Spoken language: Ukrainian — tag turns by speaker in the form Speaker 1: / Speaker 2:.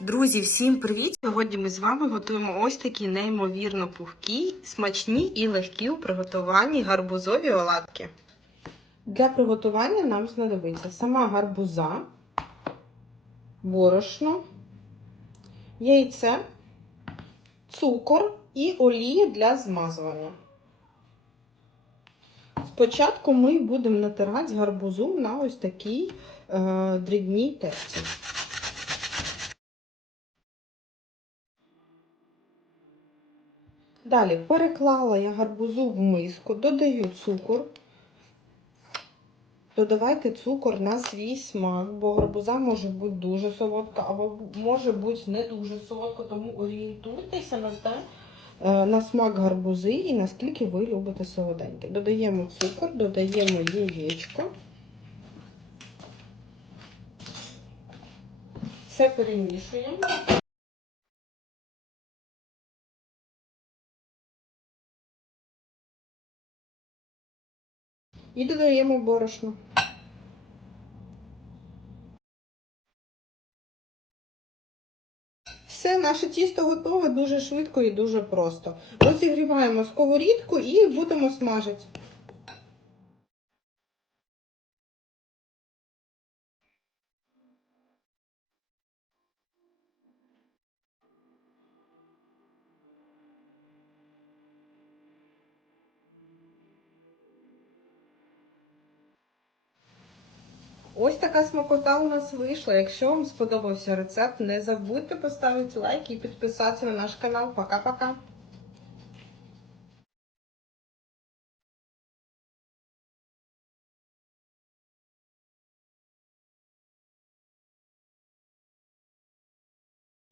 Speaker 1: Друзі, всім привіт! Сьогодні ми з вами готуємо ось такі неймовірно пухкі, смачні і легкі у приготуванні гарбузові оладки. Для приготування нам знадобиться сама гарбуза, борошно, яйце, цукор і олія для змазування. Спочатку ми будемо натирати гарбузу на ось такій е, дрібній терці. Далі переклала я гарбузу в миску, додаю цукор. Додавайте цукор на свій смак, бо гарбуза може бути дуже солодка, або може бути не дуже солодка, тому орієнтуйтеся на те, е, на смак гарбузи і наскільки ви любите солоденьке. Додаємо цукор, додаємо яєчко. Все перемішуємо. І додаємо борошно. Все, наше тісто готове дуже швидко і дуже просто. Розігріваємо сковорідку і будемо смажити. Ось така смакота у нас вийшла. Якщо вам сподобався рецепт, не забудьте поставити лайк і підписатися на наш канал. Пока-пока!